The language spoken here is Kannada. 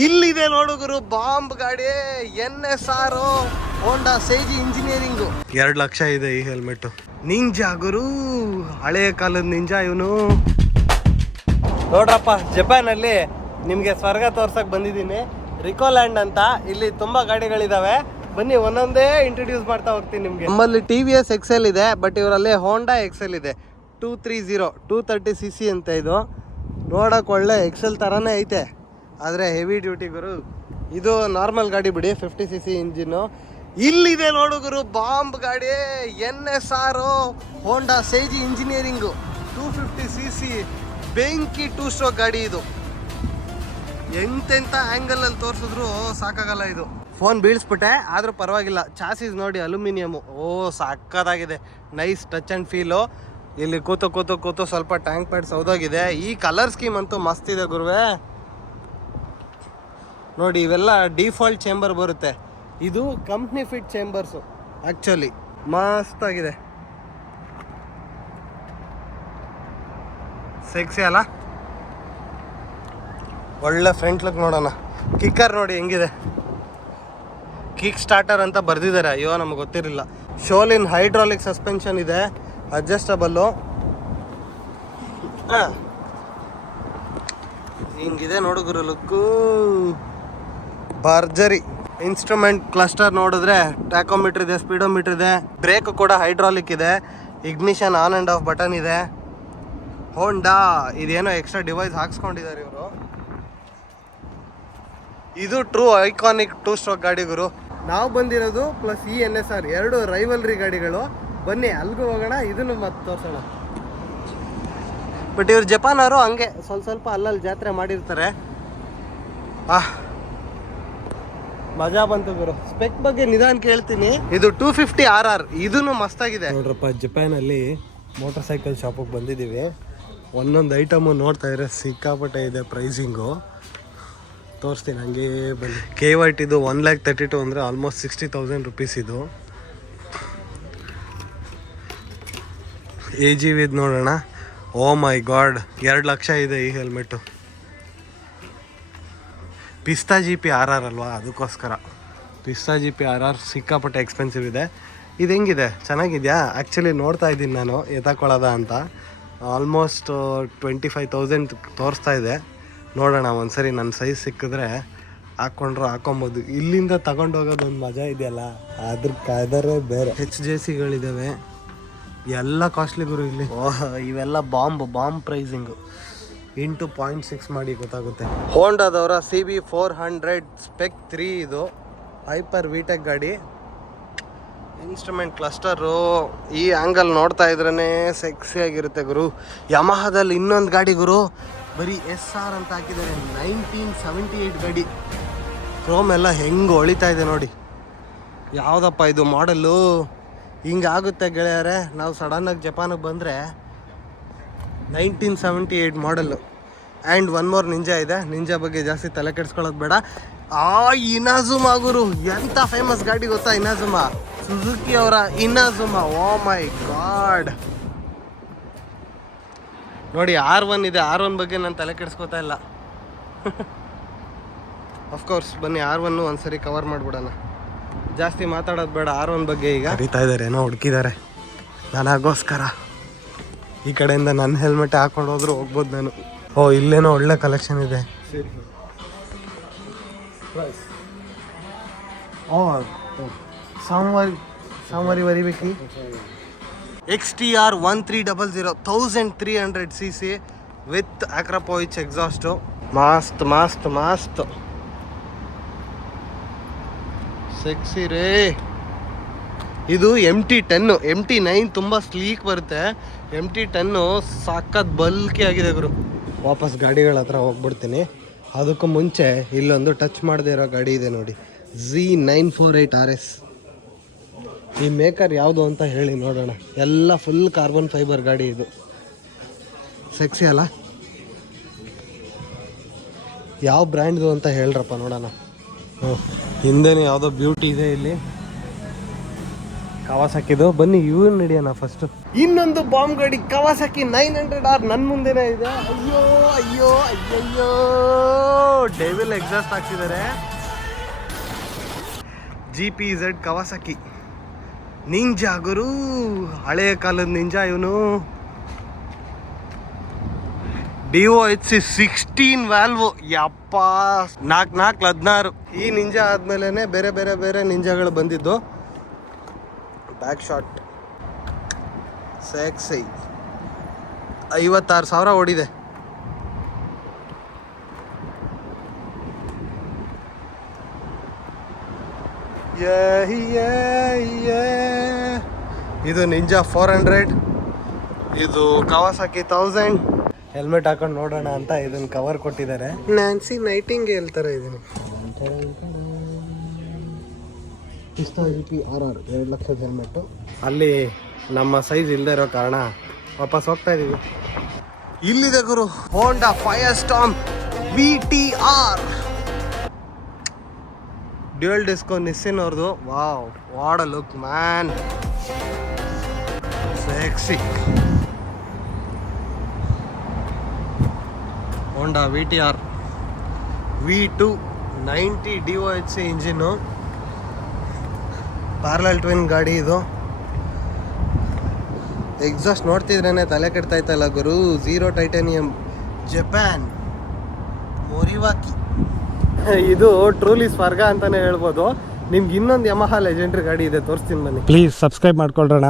ಇಲ್ಲಿದೆ ನೋಡುಗರು ಬಾಂಬ್ ಗಾಡಿ NSR ಹೋಂಡಾ ಸೇಜಿ ಇಂಜಿನಿಯರಿಂಗು. 2 ಲಕ್ಷ ಇದೆ ಈ ಹೆಲ್ಮೆಟ್. ನಿಂಜಾ ಗುರು, ಹಳೆಯ ಕಾಲದ ನಿಂಜಾ ಇವನು. ನೋಡ್ರಪ್ಪ, ಜಪಾನ್ ಅಲ್ಲಿ ನಿಮ್ಗೆ ಸ್ವರ್ಗ ತೋರ್ಸಕ್ ಬಂದಿದ್ದೀನಿ. ರಿಕೋಲ್ಯಾಂಡ್ ಅಂತ. ಇಲ್ಲಿ ತುಂಬಾ ಗಾಡಿಗಳಿದಾವೆ, ಬನ್ನಿ ಒಂದೊಂದೇ ಇಂಟ್ರೊಡ್ಯೂಸ್ ಮಾಡ್ತಾ ಹೋಗ್ತೀನಿ ನಿಮ್ಗೆ. ನಮ್ಮಲ್ಲಿ TVS XL ಇದೆ, ಬಟ್ ಇವರಲ್ಲಿ ಹೋಂಡಾ XL ಇದೆ 230 230cc ಅಂತ. ಇದು ನೋಡಕ್ ಒಳ್ಳೆ XL ತರಾನೇ ಐತೆ, ಆದರೆ ಹೆವಿ ಡ್ಯೂಟಿ ಗುರು. ಇದು ನಾರ್ಮಲ್ ಗಾಡಿ ಬಿಡಿ, 50cc ಇಂಜಿನ್ನು. ಇಲ್ಲಿದೆ ನೋಡುಗರು ಬಾಂಬ್ ಗಾಡಿ NSR ಹೋಂಡಾ ಸೇಜಿ ಇಂಜಿನಿಯರಿಂಗು 250cc ಬೆಂಕಿ 2 ಸ್ಟ್ರೋಕ್ ಗಾಡಿ. ಇದು ಎಂತೆಂಥ ಆ್ಯಂಗಲ್ ಅಲ್ಲಿ ತೋರಿಸಿದ್ರು ಸಾಕಾಗಲ್ಲ. ಇದು ಫೋನ್ ಬೀಳಿಸ್ಬಿಟ್ಟೆ, ಆದರೂ ಪರವಾಗಿಲ್ಲ. ಚಾಸಿಸ್ ನೋಡಿ ಅಲ್ಯೂಮಿನಿಯಮು, ಸಾಕಾಗಿದೆ. Nice touch and feel. ಇಲ್ಲಿ ಕೂತು ಸ್ವಲ್ಪ ಟ್ಯಾಂಕ್ ಪ್ಯಾಡ್ ಸೌದೋಗಿದೆ. ಈ ಕಲರ್ ಸ್ಕೀಮ್ ಅಂತೂ ಮಸ್ತ್ ಇದೆ ಗುರುವೆ. ನೋಡಿ, ಇವೆಲ್ಲ ಡಿಫಾಲ್ಟ್ ಚೇಂಬರ್ ಬರುತ್ತೆ. ಇದು ಕಂಪ್ನಿ ಫಿಟ್ ಚೇಂಬರ್ಸು. ಆ್ಯಕ್ಚುಲಿ ಮಸ್ತಾಗಿದೆ, ಸೆಕ್ಸಿ ಅಲ್ಲ? ಒಳ್ಳೆ ಫ್ರಂಟ್ ಲುಕ್ ನೋಡೋಣ. ಕಿಕ್ಕರ್ ನೋಡಿ ಹೆಂಗಿದೆ, ಕಿಕ್ ಸ್ಟಾರ್ಟರ್ ಅಂತ ಬರ್ದಿದ್ದಾರೆ. ಅಯ್ಯೋ, ನಮಗೆ ಗೊತ್ತಿರಲಿಲ್ಲ. ಶೋಲಿನ್ ಹೈಡ್ರಾಲಿಕ್ ಸಸ್ಪೆನ್ಷನ್ ಇದೆ, ಅಡ್ಜಸ್ಟಬಲ್ಲು. ಹಿಂಗಿದೆ ನೋಡುಗರು ಲುಕ್ಕು, ಭರ್ಜರಿ. ಇನ್ಸ್ಟ್ರೂಮೆಂಟ್ ಕ್ಲಸ್ಟರ್ ನೋಡಿದ್ರೆ ಟ್ಯಾಕೋಮೀಟರ್ ಇದೆ, ಸ್ಪೀಡೋಮೀಟರ್ ಇದೆ, ಬ್ರೇಕ್ ಕೂಡ ಹೈಡ್ರಾಲಿಕ್ ಇದೆ, ignition on and of button ಇದೆ. ಹೋಂಡಾ ಇದೇನೋ ಎಕ್ಸ್ಟ್ರಾ ಡಿವೈಸ್ ಹಾಕ್ಸ್ಕೊಂಡಿದ್ದಾರೆ ಇವರು. ಇದು ಟ್ರೂ ಐಕಾನಿಕ್ 2 ಸ್ಟ್ರೋಕ್ ಗಾಡಿ ಗುರು. ನಾವು ಬಂದಿರೋದು ಪ್ಲಸ್ ಈ NSR 2 ರೈವಲ್ರಿ ಗಾಡಿಗಳು. ಬನ್ನಿ ಅಲ್ಲಿಗೂ ಹೋಗೋಣ, ಇದನ್ನು ಮತ್ತೆ ತೋರಿಸೋಣ. ಬಟ್ ಇವ್ರು ಜಪಾನ್ ಅವರು ಹಂಗೆ ಸ್ವಲ್ಪ ಅಲ್ಲಲ್ಲಿ ಜಾತ್ರೆ ಮಾಡಿರ್ತಾರೆ. ಮಜಾ ಬಂತು ಗುರು. ಸ್ಪೆಕ್ ಬಗ್ಗೆ ನಿಧಾನ ಕೇಳ್ತೀನಿ. ಇದು 250 RR, ಇದನ್ನು ಮಸ್ತಾಗಿದೆ ನೋಡ್ರಪ್ಪ. ಜಪಾನಲ್ಲಿ ಮೋಟರ್ ಸೈಕಲ್ ಶಾಪಿಗೆ ಬಂದಿದ್ದೀವಿ. ಒಂದೊಂದು ಐಟಮು ನೋಡ್ತಾ ಇದ್ರೆ ಸಿಕ್ಕಾಪಟ್ಟೆ ಇದೆ ಪ್ರೈಸಿಂಗು. ತೋರಿಸ್ತೀನಿ, ಹಂಗೆ ಬನ್ನಿ. KYT ಇದು 1,32,000 ಅಂದರೆ ಆಲ್ಮೋಸ್ಟ್ 60,000 ರುಪೀಸ್. ಇದು AGV ಇದು ನೋಡೋಣ. ಓ ಮೈ ಗಾಡ್, 2 ಲಕ್ಷ ಇದೆ ಈ ಹೆಲ್ಮೆಟ್ಟು. ಪಿಸ್ತಾ GP RR ಅಲ್ವಾ, ಅದಕ್ಕೋಸ್ಕರ. ಪಿಸ್ತಾ GP RR ಸಿಕ್ಕಾಪಟ್ಟೆ ಎಕ್ಸ್ಪೆನ್ಸಿವ್ ಇದೆ. ಇದು ಹೆಂಗಿದೆ, ಚೆನ್ನಾಗಿದೆಯಾ? ಆ್ಯಕ್ಚುಲಿ ನೋಡ್ತಾ ಇದ್ದೀನಿ ನಾನು ಎತ್ತಾಕೊಳ್ಳೋದ ಅಂತ. ಆಲ್ಮೋಸ್ಟ್ 25,000 ತೋರಿಸ್ತಾ ಇದೆ. ನೋಡೋಣ, ಒಂದ್ಸರಿ ನನ್ನ ಸೈಜ್ ಸಿಕ್ಕಿದ್ರೆ ಹಾಕ್ಕೊಬೋದು. ಇಲ್ಲಿಂದ ತಗೊಂಡೋಗೋದೊಂದು ಮಜಾ ಇದೆಯಲ್ಲ, ಅದರೇ ಬೇರೆ. HJCಗಳಿದ್ದಾವೆ, ಎಲ್ಲ ಕಾಸ್ಟ್ಲಿ ಗುರು ಇಲ್ಲಿ. ಇವೆಲ್ಲ ಬಾಂಬ್ ಪ್ರೈಸಿಂಗು. ಇಂಟು 0.6 ಮಾಡಿ ಗೊತ್ತಾಗುತ್ತೆ. ಹೋಂಡಾದವರ CB 400 ಸ್ಪೆಕ್ 3 ಇದು ಹೈಪರ್ ವಿಟೆಕ್ ಗಾಡಿ. ಇನ್ಸ್ಟ್ರೂಮೆಂಟ್ ಕ್ಲಸ್ಟರು ಈ ಆ್ಯಂಗಲ್ ನೋಡ್ತಾ ಇದ್ರೇ ಸೆಕ್ಸಿ ಆಗಿರುತ್ತೆ ಗುರು. ಯಮಹಾದಲ್ಲಿ ಇನ್ನೊಂದು ಗಾಡಿ ಗುರು, ಬರೀ SR ಅಂತ ಹಾಕಿದ್ದಾರೆ. 1978 ಗಾಡಿ. ಕ್ರೋಮ್ ಎಲ್ಲ ಹೆಂಗೆ ಹೊಳಿತಾ ಇದೆ ನೋಡಿ. ಯಾವುದಪ್ಪ ಇದು ಮಾಡಲ್ಲು? ಹಿಂಗಾಗುತ್ತೆ ಗೆಳೆಯರೆ. ನಾವು ಸಡನ್ನಾಗಿ ಜಪಾನಿಗೆ ಬಂದರೆ 1978 ಮಾಡಲ್ಲು. ಆ್ಯಂಡ್ ಒನ್ ಮೋರ್ ನಿಂಜಾ ಇದೆ. ನಿಂಜಾ ಬಗ್ಗೆ ಜಾಸ್ತಿ ತಲೆ ಕೆಡಿಸ್ಕೊಳ್ಳೋದು ಬೇಡ. ಇನಾಜುಮಾ ಗುರು, ಎಂಥ ಫೇಮಸ್ ಗಾಡಿ ಗೊತ್ತಾ? ಇನಾಜುಮಾ, ಸುಜುಕಿ ಅವರ ಇನಾಜುಮಾ. ಓ ಮೈ ಗಾಡ್, ನೋಡಿ R1 ಇದೆ. R1 ಬಗ್ಗೆ ನಾನು ತಲೆ ಕೆಡಿಸ್ಕೋತಾ ಇಲ್ಲ. ಅಫ್ಕೋರ್ಸ್ ಬನ್ನಿ R1 ಒಂದ್ಸರಿ ಕವರ್ ಮಾಡಿಬಿಡೋಣ. ಜಾಸ್ತಿ ಮಾತಾಡೋದು ಬೇಡ R1 ಬಗ್ಗೆ. ಈಗ ಕರೀತಾ ಇದ್ದಾರೆ, ಏನೋ ಹುಡುಕಿದ್ದಾರೆ ನನಗೋಸ್ಕರ. ಈ ಕಡೆಯಿಂದ ನನ್ನ ಹೆಲ್ಮೆಟ್ ಹಾಕೊಂಡು ಹೋದ್ರು ಹೋಗ್ಬೋದು ನಾನು. ಇಲ್ಲೇನೋ ಒಳ್ಳೆ ಕಲೆಕ್ಷನ್ ಇದೆ. ಸಾಮವಾರಿ ಬರಿಬೇಕು. XTR 1300 1300cc with Akrapovic exhaust. ಮಸ್ತ್ ಸೆಕ್ಸಿ ರೇ. ಇದು MT10, MT9 ತುಂಬ ಸ್ಲೀಕ್ ಬರುತ್ತೆ. MT10 ಸಖತ್ ಬಲ್ಕಿ ಆಗಿದೆ ಗುರು. ವಾಪಸ್ ಗಾಡಿಗಳ ಹತ್ರ ಹೋಗ್ಬಿಡ್ತೀನಿ. ಅದಕ್ಕೂ ಮುಂಚೆ ಇಲ್ಲೊಂದು ಟಚ್ ಮಾಡದೇ ಇರೋ ಗಾಡಿ ಇದೆ ನೋಡಿ, Z948 RS. ಈ ಮೇಕರ್ ಯಾವುದು ಅಂತ ಹೇಳಿ ನೋಡೋಣ. ಎಲ್ಲ ಫುಲ್ ಕಾರ್ಬನ್ ಫೈಬರ್ ಗಾಡಿ. ಇದು ಸೆಕ್ಸಿ ಅಲ್ಲ? ಯಾವ ಬ್ರ್ಯಾಂಡ್ದು ಅಂತ ಹೇಳ್ರಪ್ಪ ನೋಡೋಣ. ಹಿಂದೆನೇ ಯಾವುದೋ ಬ್ಯೂಟಿ ಇದೆ ಇಲ್ಲಿ. ಕವಾಸಕಿದು. ಬನ್ನಿ ಇವನ್ ಹಿಡಿಯೋಣ ಫಸ್ಟ್. ಇನ್ನೊಂದು ಬಾಂಬ್ ಗಾಡಿ ಕವಾಸಕಿ 900R ನನ್ನ ಮುಂದೆನೇ ಇದೆ. ಅಯ್ಯೋ ಅಯ್ಯೋ ಅಯ್ಯಯ್ಯೋ, ಡೆವಿಲ್ ಎಕ್ಸಾಸ್ಟ್ ಹಾಕ್ತಿದ್ದಾರೆ. GPZ ಕವಾಸಕಿ ನಿಂಜಾ ಗುರು, ಹಳೆಯ ಕಾಲದ ನಿಂಜಾ ಇವನು. DOHC 16 ವ್ಯಾಲ್ವು, ಯಪ್ಪ 4x4 16. ಈ ನಿಂಜಾ ಆದ್ಮೇಲೆ ಬೇರೆ ಬೇರೆ ಬೇರೆ ನಿಂಜಾಗಳು ಬಂದಿದ್ದು. ಬ್ಯಾಕ್ ಶಾಟ್ ಸೆಕ್ಸಿ 56,000 ಓಡಿದೆ. ಇದು ನಿಂಜಾ 400, ಇದು ಕವಾಸಕಿ 1000. ಹೆಲ್ಮೆಟ್ ಹಾಕೊಂಡು ನೋಡೋಣ ಅಂತ ಇದನ್ನ ಕವರ್ ಕೊಟ್ಟಿದ್ದಾರೆ. ನ್ಯಾನ್ಸಿ ನೈಟಿಂಗೇಲ್ ಥರ ಇದೀನಿ. ಪಿಸ್ತಾ GP RR 2 ಲಕ್ಷದ ಹೆಲ್ಮೆಟ್ಟು. ಅಲ್ಲಿ ನಮ್ಮ ಸೈಜ್ ಇಲ್ಲದೆ ಇರೋ ಕಾರಣ ವಾಪಸ್ ಹೋಗ್ತಾ ಇದೀವಿ. ಇಲ್ಲಿದೆ ಗುರು Honda Firestorm VTR dual ಡಿಸ್ಕೋ ನಿಸ್ಸಿನ್ ಅವ್ರದ್ದು. Wow, what a look man, sexy. Honda VTR V2 90 DOHC engine, parallel twin ಗಾಡಿ ಇದು. ಎಕ್ಸಾಸ್ಟ್ ನೋಡ್ತಿದ್ರೇನೆ ತಲೆ ಕೆಡ್ತಾಯ್ತಲ್ಲ ಗುರು. 0 ಟೈಟಾನಿಯಂ ಜಪಾನ್ ಮೊರಿವಾಕಿ. ಇದು ಟ್ರೂಲಿ ಸ್ವರ್ಗ ಅಂತಾನೆ ಹೇಳ್ಬೋದು. ನಿಮ್ಗೆ ಇನ್ನೊಂದು ಯಮಹಾ ಲೆಜೆಂಡ್ರಿ ಗಾಡಿ ಇದೆ, ತೋರಿಸ್ತೀನಿ ಬನ್ನಿ. Please subscribe ಮಾಡ್ಕೊಳ್ರಣ.